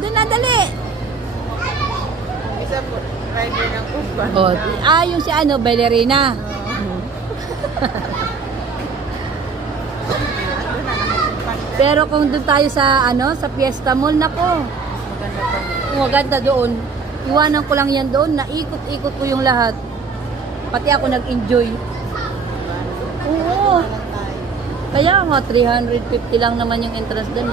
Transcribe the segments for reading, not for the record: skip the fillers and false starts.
doon na, dali. Isa po, rider ng Kuban. Yung si ano, Ballerina. Pero kung doon tayo sa sa Fiesta Mall, nako. Maganda doon. Iwanan ko lang yan doon, naikot-ikot ko yung lahat. Pati ako nag-enjoy. Oo. Kaya nga 350 lang naman yung entrance doon.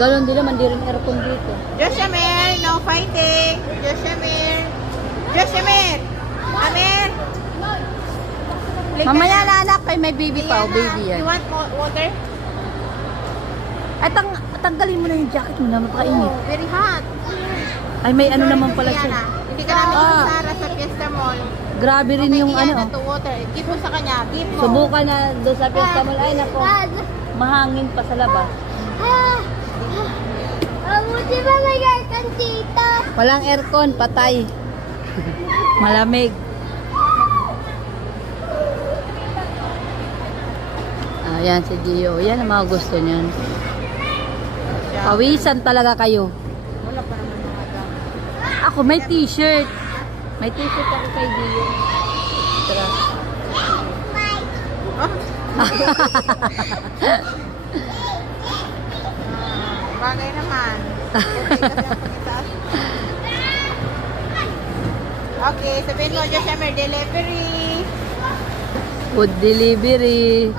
Galon din naman, di rin aircon dito. Joshamir, no fighting. Joshamir. Joshamir. Amir. Mamaya na anak, kay may baby pa, baby yan. You want water? Ay, tanggalin mo na yung jacket mo na, mapakainit. Oh, very hot. Ay, may ano naman pala siya. Hindi ka namin sasara sa Fiesta Mall. Grabe rin yung na to water. Give mo sa kanya. Give mo. Subukan na doon sa Fiesta Mall. Ay, nako. Mahangin pa sa labas. Buti ba may aircon dito? Walang aircon, patay. Malamig. Ayan si Gio. Yan ang mga gusto niyan. Pawisan talaga kayo. Wala pa naman mga dami. Ako may t-shirt. May t-shirt ako kay Gio. Tara. Bagay naman. Okay, sabihin mo, Joshamir, delivery. Food delivery.